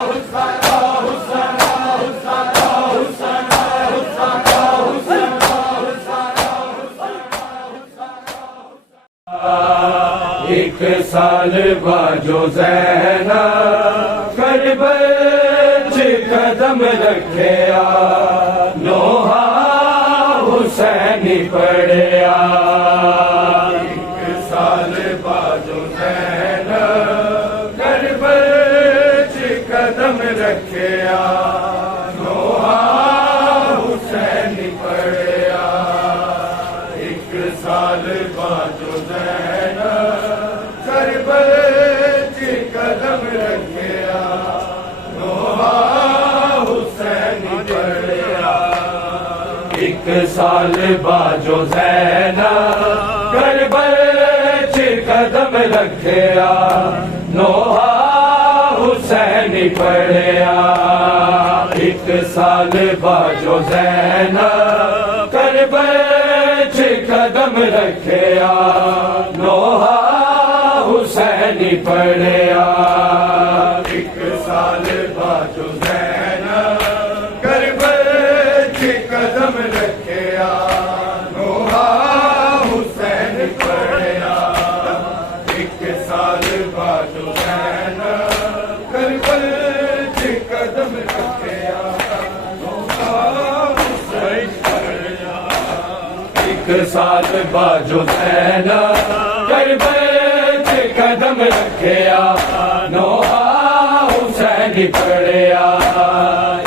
एक साल बाजो ज़ैना करबल कदम रखिया नोहा हुसैनी पढ़िया। एक साल बाजो ज़ैना करबल कदम रखिया नोहा हुसैनी पढ़िया। एक साल बाजो ज़ैना करबल कदम रखिया नोहा हुसैनी पढ़िया। एक साल बाजो ज़ैना करबल कदम रखिया नोहा हुसैनी पढ़िया। एक साल बाजो ज़ैना करबल कदम रखिया नोहा हुसैनी पढ़िया। एक साल बाजो ज़ैना करबल कदम रखिया नोहा हुसैनी पढ़िया। एक साल बाजो ज़ैना करबल कदम रखिया नोहा हुसैनी पढ़िया। एक साल बाजो ज़ैना करबल कदम रखिया नोहा हुसैनी पढ़िया।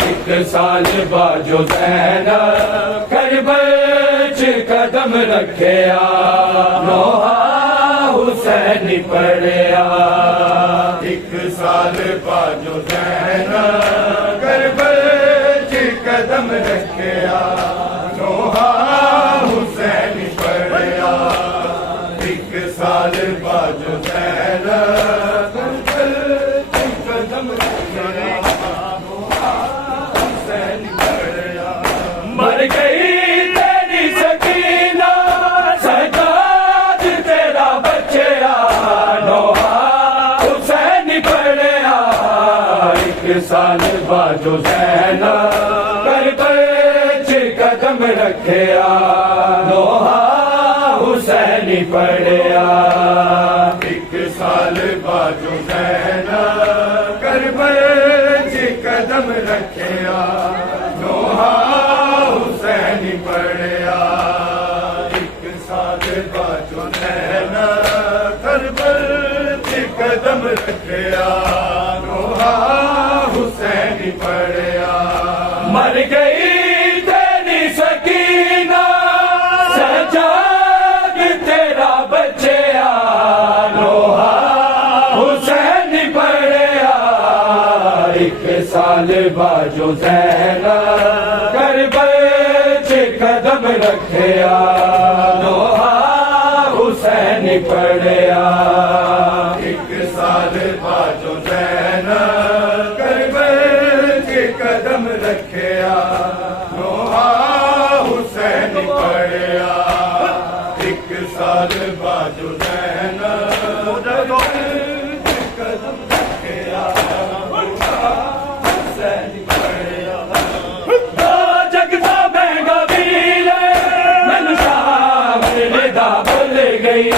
एक साल बाजो ज़ैना करबल कदम रखिया नोहा हुसैनी पढ़िया। एक साल बाजो ज़ैना करबल कदम रखिया नोहा हुसैनी पढ़िया। एक साल बाजो ज़ैना करबल कदम रखिया नोहा हुसैनी पढ़िया। मर गई तेरी सकीना सजाद तेरा बच्चा नोहा हुसैनी पढ़िया। एक साल बाजो ज़ैना करबल कदम रखिया नोहा हुसैनी पढ़िया। एक साल बाजो ज़ैना करबल कदम रखिया नोहा हुसैनी पढ़िया। एक साल बाजो ज़ैना करबल कदम रखिया नोहा हुसैनी पढ़िया। मर गई तेरी सकीना सजाद तेरा बच्चा नोहा हुसैनी पढ़िया। एक साल बाजो ज़ैना करबल कदम रखिया नोहा हुसैनी पढ़िया। एक साल बाजो ज़ैना करबल कदम रखिया नोहा हुसैनी पढ़िया। एक साल बाजो ज़ैना कदम रखिया नोहा हुसैनी पढ़िया। दो जगदा महंगा वीर मैनू शाम निदा भुल गई।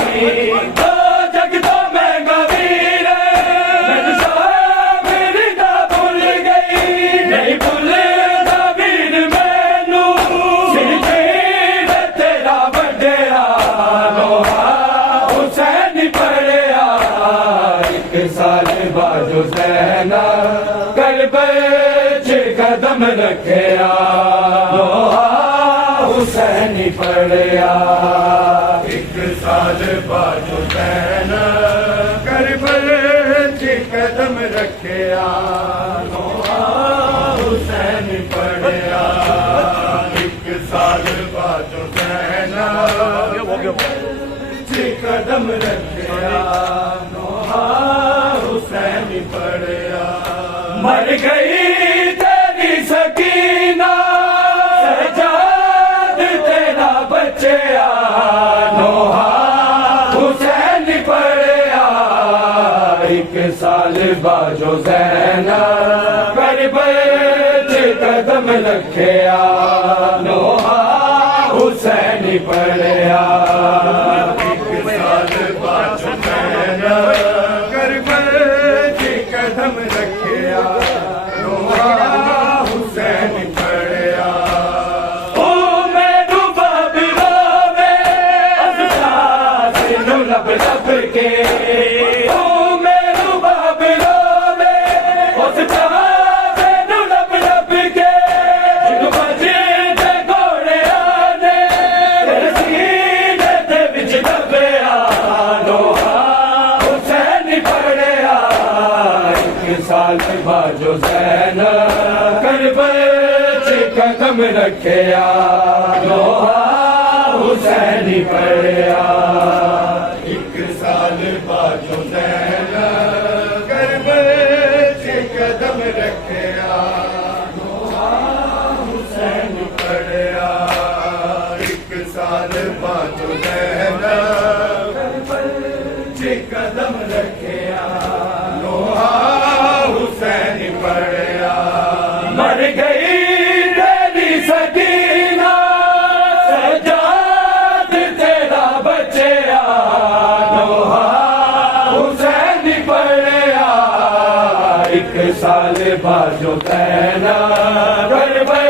दो जगदा महंगा वीर मैनू शाम निदा भुल गई। नहीं भुलदा वीर मैनू सिर तेरा वड्डिया नोहा हुसैनी पढ़िया। एक साल बाजो ज़ैना करबल कदम रखिया नोहा हुसैनी पढ़िया। एक साल बाजो ज़ैना करबल कदम रखिया नोहा हुसैनी पढ़िया। एक साल बाजो ज़ैना कदम रखिया नोहा हुसैनी पढ़िया। मर गई तेरी सकीना सजाद तेरा बच्चा नोहा हुसैनी पढ़िया। एक साल बाजो ज़ैना करबल च कदम रखिया नोहा हुसैन पढ़िया एक साल बाद हुसैन करबल च कदम रखिया नोहा हुसैन पढ़िया ओ मैनू बाबलो में अज़ाद नू लब लब के ओ मैनू बाबलो में अज़ाद नू लब लब के जिनु मजीद घोड़े आने रसीले दे विच दबिया नोहा हुसैन पढ़िया एक साल बाद हुसैन करबल च कदम रखिया नोहा हुसैन पढ़िया एक साल बाद हुसैन करबल च कदम रखिया नोहा हुसैन पढ़िया एक साल बाद हुसैन करबल च कदम रखिया नोहा हुसैन पढ़िया मर गई तेरी सकीना सजाद तेरा बचया नोहा हुसैन पढ़िया एक साल बाद हुसैन करबल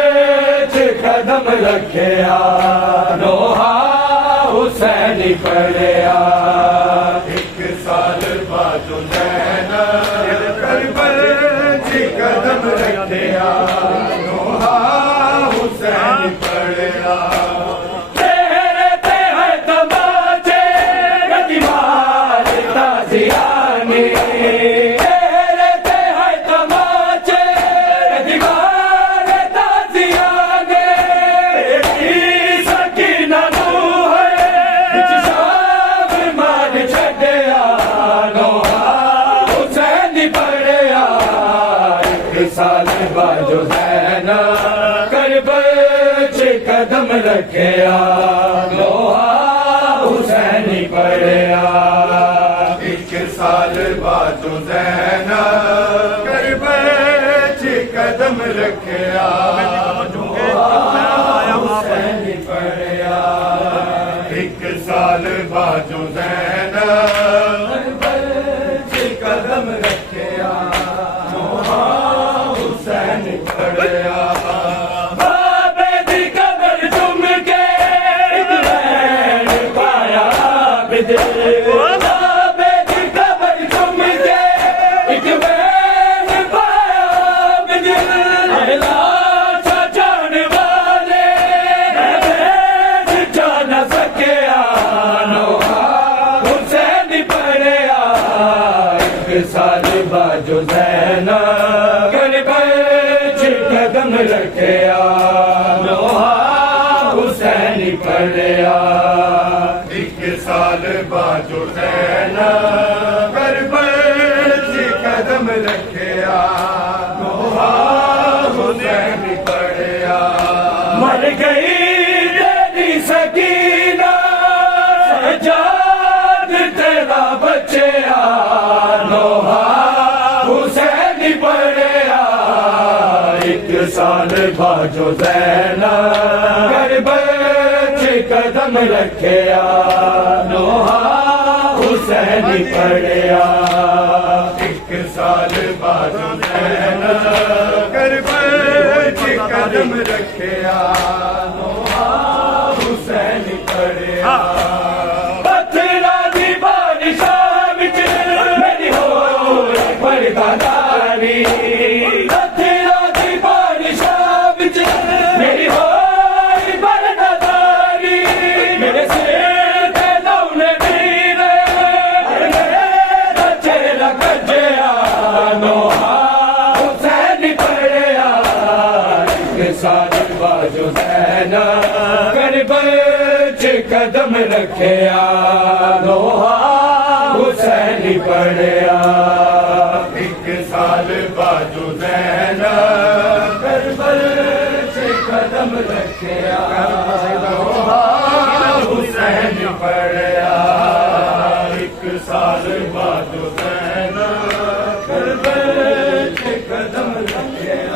च कदम रखिया नोहा हुसैन पढ़िया एक साल बाद हुसैन करबल च कदम रखिया नोहा हुसैन पढ़िया तेरे ते है तमाचे गदीमार ताज़ियानी तेरे ते है तमाचे गदीमार ताज़ियानी तेरी सकीना नू है विच शाम मार छड़िया नोहा हुसैन पढ़िया एक साल बाद हुसैन करबल च कदम रखिया नोहा हुसैन पढ़िया एक साल बाद हुसैन करबल च कदम रखिया नोहा हुसैन पढ़िया एक साल बाद हुसैन करबल च कदम रखिया नोहा हुसैन पढ़िया बाबे दी कबर चुम के इब्राहिम पाया बिद बाबे दी कबर चुम के इब्राहिम पाया बिद अहला जान वाले जा न सकिया नोहा हुसैन पढ़िया एक साल बाद हुसैन करबल च कदम रखिया नोहा हुसैन पढ़िया एक साल बाद हुसैन करबल च कदम रखिया नोहा हुसैन पढ़िया मर गई तेरी सकीना सजाद तेरा बचया नोहा हुसैन पढ़िया एक साल बाद हुसैन करबल च कदम रखिया नोहा हुसैन पढ़िया एक साल बाद हुसैन करबल च कदम रखिया नोहा हुसैन पढ़िया पत्थरां दी बारिशां विच मेरी होर बरदारी पत्थरां दी बारिशां विच मेरी होर बरदारी मेरे सिर ते लौने वीर बच्चे लग्जया नोहा हुसैन पढ़िया एक साल बाद हुसैन करबल च कदम रखिया नोहा हुसैन पढ़िया एक साल बाद हुसैन करबल च कदम रखिया नोहा हुसैन पढ़िया एक साल बाद हुसैन करबल च कदम रखिया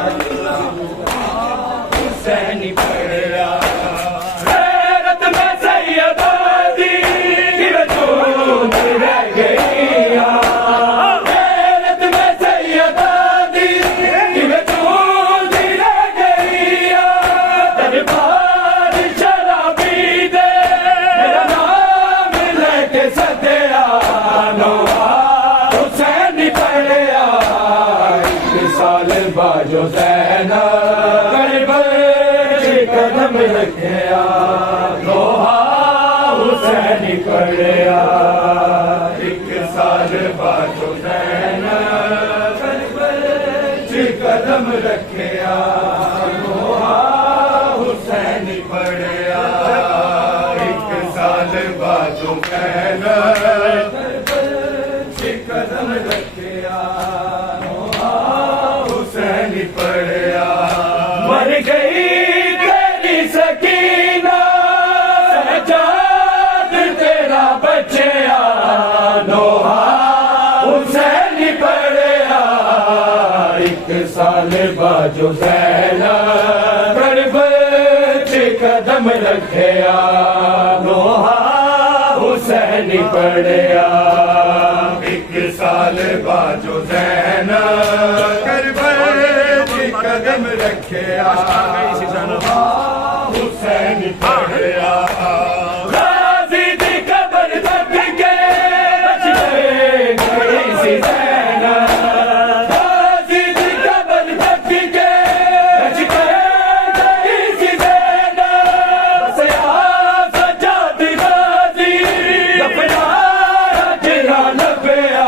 साल बाजो ज़ैना करबल कदम रखिया लोहा हुसैन पढ़िया एक साल बाजो ज़ैना करबल कदम रखिया लोहा हुसैन पढ़िया एक साल बाजो ज़ैना कदम रखिया हुसैन पढ़िया मर गई तेरी सकीना सजाद तेरा बच्चिया नोहा हुसैन पढ़िया एक साल बाजो ज़ैना करबल कदम रखिया नोहा हुसैन पढ़िया साल बाजो ज़ैना करबल कदम रखिया हुसैन पढ़िया गाज़ी दी कब्र दब के बच गए गई सी ज़ैना गाज़ी दी कब्र दब के बच गए गई सी ज़ैना सया सजाद गाज़ी दफना तेरा लबया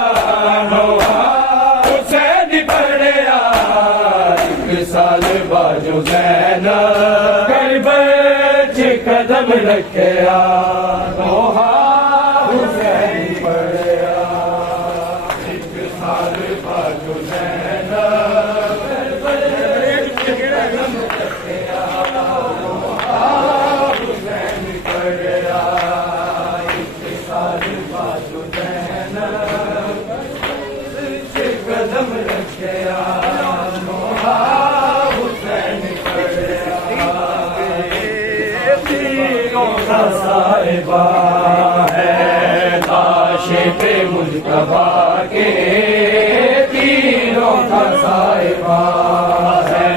साल बाजो ज़ैना करबल कदम रखिया नोहा हुसैन पढ़िया एक साल बाजो ज़ैना करबल कदम रखिया नोहा हुसैन पढ़िया एक साल बाजो ज़ैना कदम रखिया साहिबा है लाशे पे मुजतबा के तीरों का साहिबा है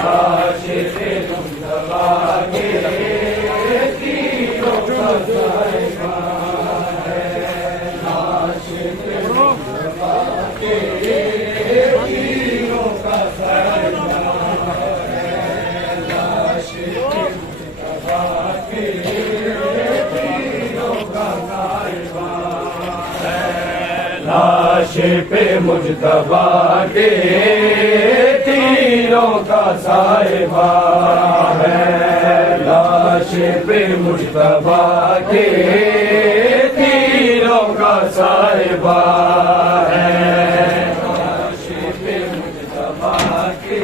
लाशे पे मुजतबा के तीरों का साहिबा है लाशे पे मुजतबा के तीरों का साहिबा है लाशे पे मुजतबा के लाश पे मुजतबा के तीरों का साहिबा है लाश पे मुजतबा के तीरों का साहिबा है लाश पे मुजतबा के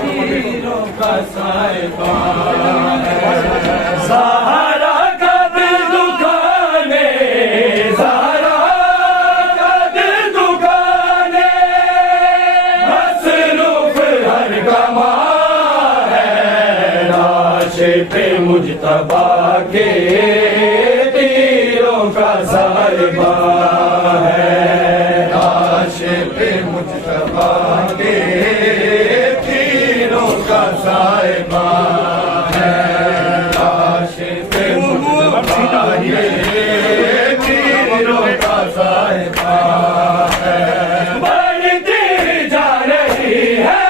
तीरों का साहिबा है सहारा का दिल दुखाने पे मुजतबा के तीरों का साहिबा है लाश पे मुजतबा के तीरों का साहिबा है लाश पे मुजतबा के तीरों का साहिबा है बढ़ती जा रही है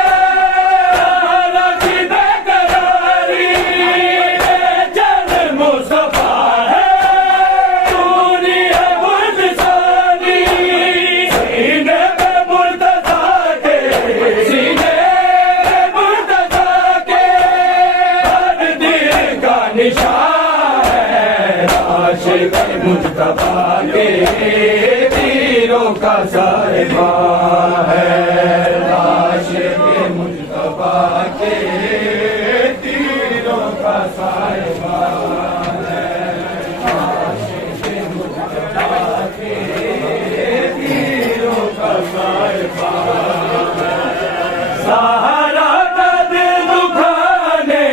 मुजतबा के तीरों का साहिबा है लाश के मुजतबा के तीरों का साहिबा है लाश के मुजतबा के तीरों का साहिबा है सहारा का दिल दुखाने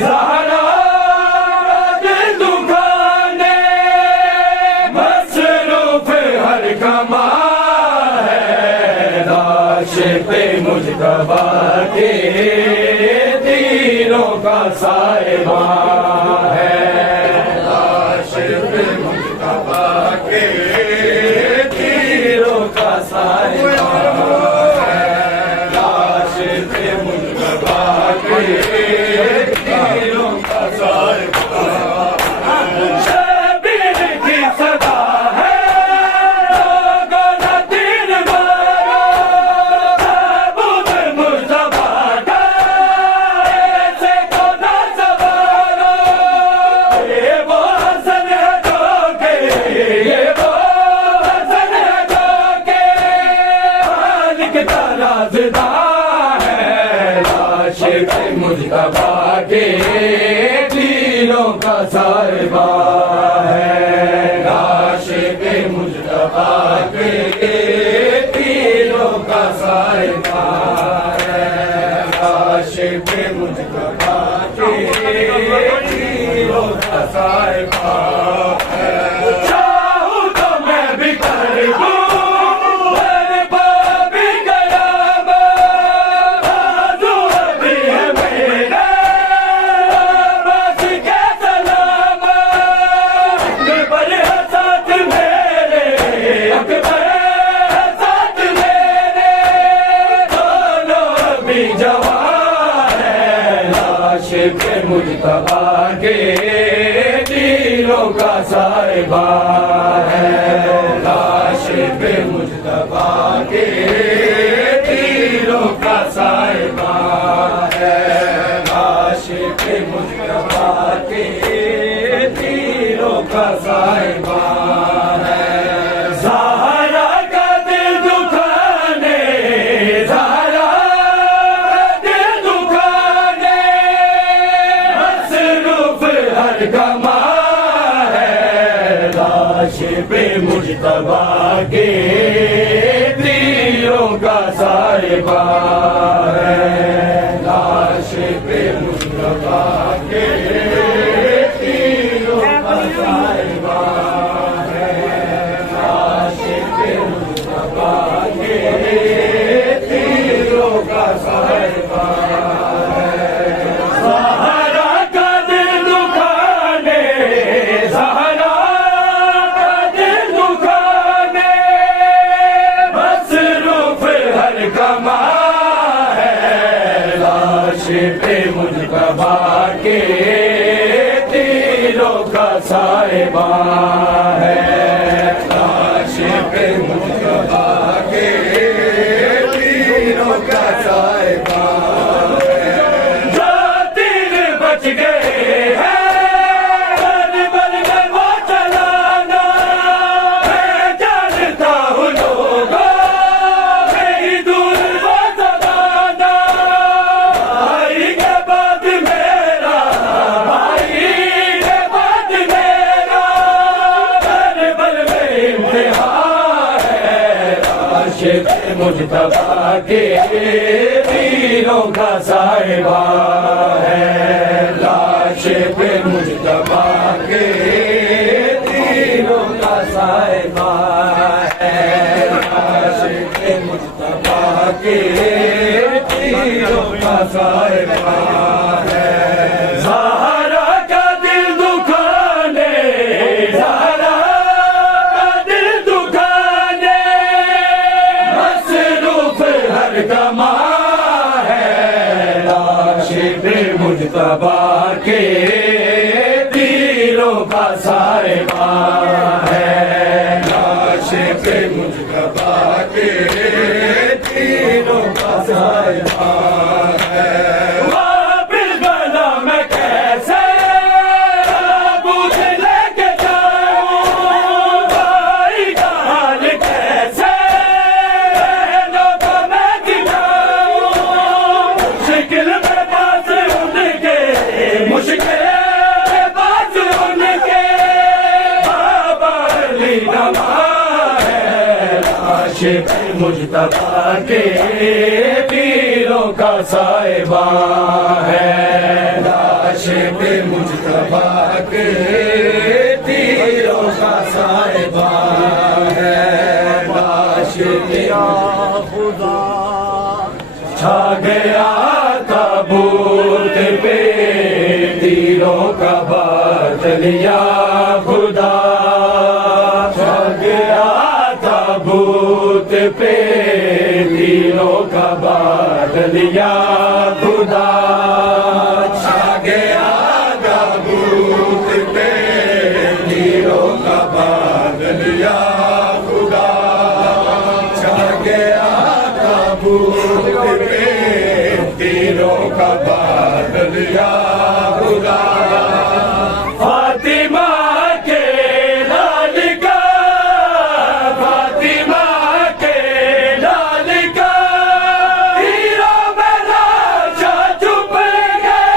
सहारा पे मुजतबा के तीरों का साहिबा है लाश पे मुजतबा के तीरों का साहिबा है मुजतबा के तीरों का साहिबा है। आशिक मुजतबा के तीरों का साहिबा है। आशिक मुजतबा के तीरों का साहिबा है। चाहूं तो मैं भी कर दूं आशिक मुजतबा के तीरों का साहिबा है। आशिक मुजतबा के तीरों का साहिबा है। आशिक मुजतबा के तीरों का साहिबा है। ज़हरा का दिल दुखाने, ज़हरा का दिल दुखाने हर कमा है। आशिक मुजतबा के तीरों का साहिबा है। आशिक मुजतबा के तीरों का साहिबा है। आशिक मुजतबा के तीरों का साहिबा आशिक मुजतबा के तीरों का साहिबा है। आशिक मुजतबा के तीरों का साहिबा है। जो तीर बच गए हैं बन गए वो चलाना। मैं जानता हूँ लोगों मेरी दूर वो जमाना। आशिक मुजतबा के तीरों का साहिबा है। आशिक मुजतबा के तीरों का साहिबा है। आशिक मुजतबा के तीरों का साहिबा है। ज़हरा का दिल दुखाने, ज़हरा का दिल दुखाने हर कमा है। आशिक मुजतबा के तीरों का साहिबा है। आशिक मुजतबा के तीरों का साहिबा है। वापिस गला में कैसे बूझ लेके जाऊं, भाई का हाल कैसे मुश्किल में बात उनके, मुश्किल में बात उनके बाबा अली नमा है। आशिक मुजतबा के तीरों का साहिबा है। आशिक मुजतबा के तीरों का साहिबा है। आशिक खुदा छा गया ताबूत पे तीरों का बादलिया खुदा। छा गया ताबूत पे तीरों का बादलिया खुदा। छा गया ताबूत पे तीरों का बादलिया खुदा। छा गया ताबूत पे तीरों का बादलिया खुदा। फातिमा के लाल का, फातिमा के लाल का हीरा में लाशा छुप गया।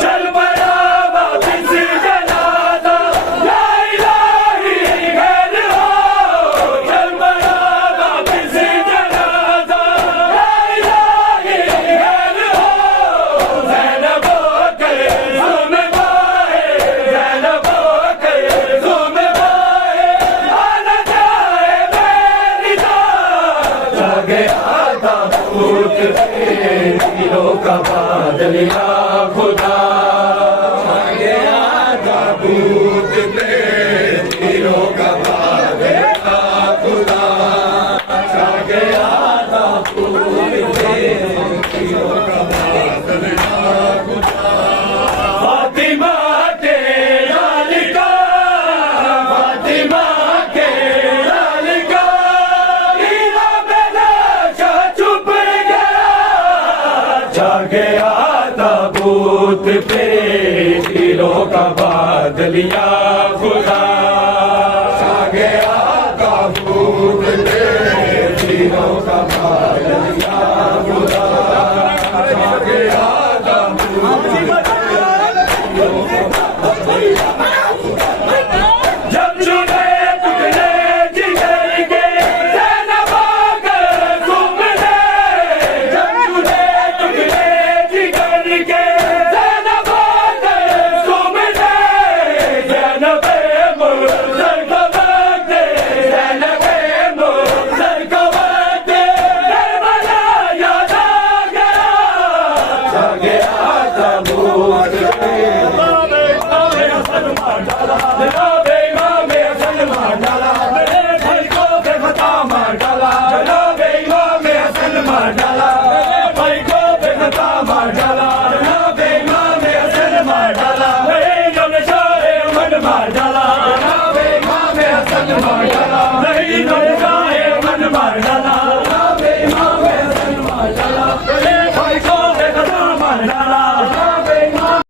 चल पड़ा वापिस जनाजा ला इलाही गैर हो चल पड़ा वापिस जनाजा ला इलाही गैर हो ज़ैनब के ज़ुल्म पाए ज़ैनब के ज़ुल्म पाए आना जाए मेरी जान जा गया ताबूत तीरों का बादल या खुदा आ गया ताबूत पे तीरों का बादल या खुदा आ गया ताबूत पे तीरों का बादल या खुदा फातिमा के लाल का फातिमा के लाल का हीरा मेरा शाह छुप गया जा गया ताबूत पे तीरों का बादल या खुदा आ गया ताबूत पे तीरों का बादल या खुदा आ गया ताबूत पे तीरों का बादल या